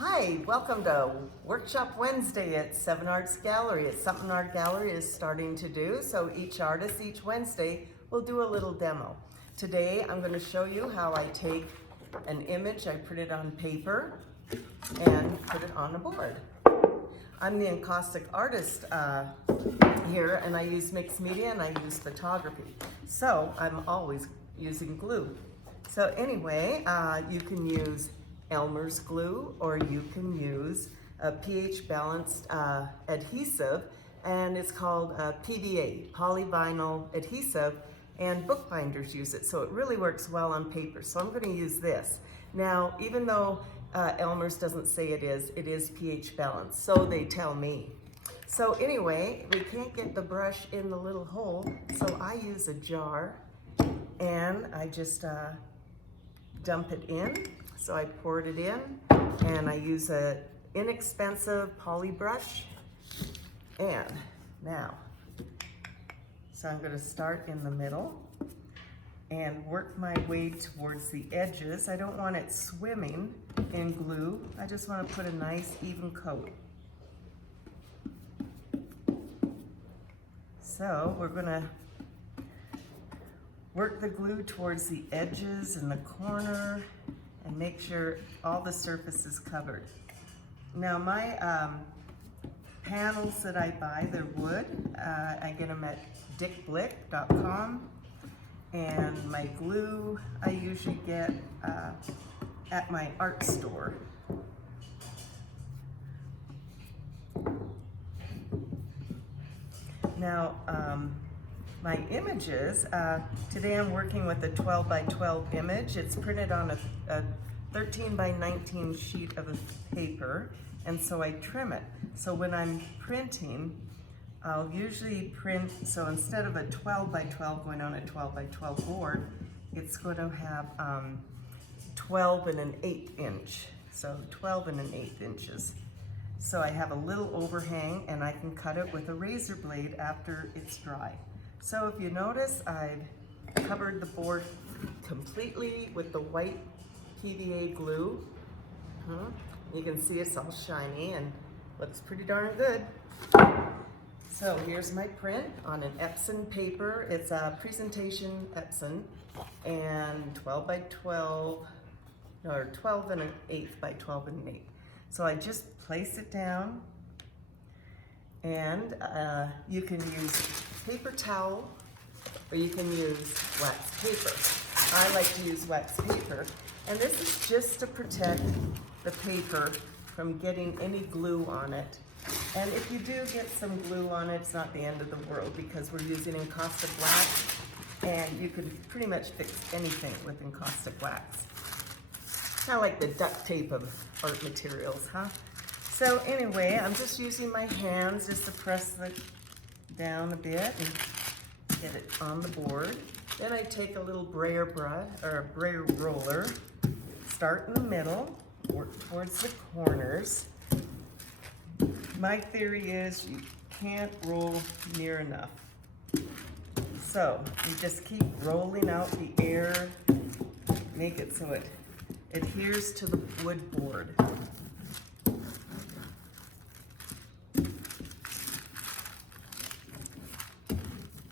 Hi, welcome to Workshop Wednesday at Seven Arts Gallery. It's something our gallery is starting to do, so each artist each Wednesday will do a little demo. Today I'm going to show you how I take an image, I print it on paper, and put it on a board. I'm the encaustic artist here, and I use mixed media and I use photography. So I'm always using glue. So anyway, you can use Elmer's glue, or you can use a pH balanced adhesive, and it's called PVA, polyvinyl adhesive, and bookbinders use it, so it really works well on paper. So I'm going to use this. Now, even though Elmer's doesn't say it is pH balanced, so they tell me. So anyway, we can't get the brush in the little hole, so I use a jar, and I just dump it in. So I poured it in, and I use an inexpensive poly brush. And now, so I'm going to start in the middle and work my way towards the edges. I don't want it swimming in glue. I just want to put a nice even coat. So we're going to work the glue towards the edges and the corner and make sure all the surface is covered. Now my panels that I buy, they're wood. I get them at dickblick.com, and my glue I usually get at my art store. Now, my images, today I'm working with a 12 by 12 image. It's printed on a 13 by 19 sheet of paper, and so I trim it. So when I'm printing, I'll usually print, so instead of a 12 by 12 going on a 12 by 12 board, it's going to have 12 and an 1/8 inch. So 12 and an 1/8 inches. So I have a little overhang, and I can cut it with a razor blade after it's dry. So if you notice, I've covered the board completely with the white PVA glue. You can see it's all shiny and looks pretty darn good. So here's my print on an Epson paper. It's a presentation Epson, and 12 by 12, or 12 and an 1/8 by 12 and an 1/8. So I just place it down, and you can use paper towel, or you can use wax paper. I like to use wax paper, and this is just to protect the paper from getting any glue on it. And if you do get some glue on it, it's not the end of the world, because we're using encaustic wax, and you can pretty much fix anything with encaustic wax. Kind of like the duct tape of art materials, huh? So anyway, I'm just using my hands just to press it down a bit and get it on the board. Then I take a little brayer brush, or a brayer roller, start in the middle, work towards the corners. My theory is you can't roll near enough. So you just keep rolling out the air, make it so it adheres to the wood board.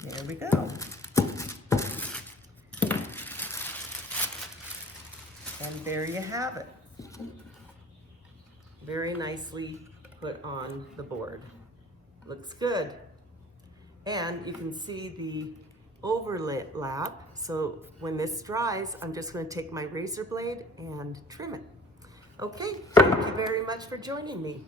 There we go. And there you have it. Very nicely put on the board. Looks good. And you can see the overlap. So when this dries, I'm just going to take my razor blade and trim it. Okay, thank you very much for joining me.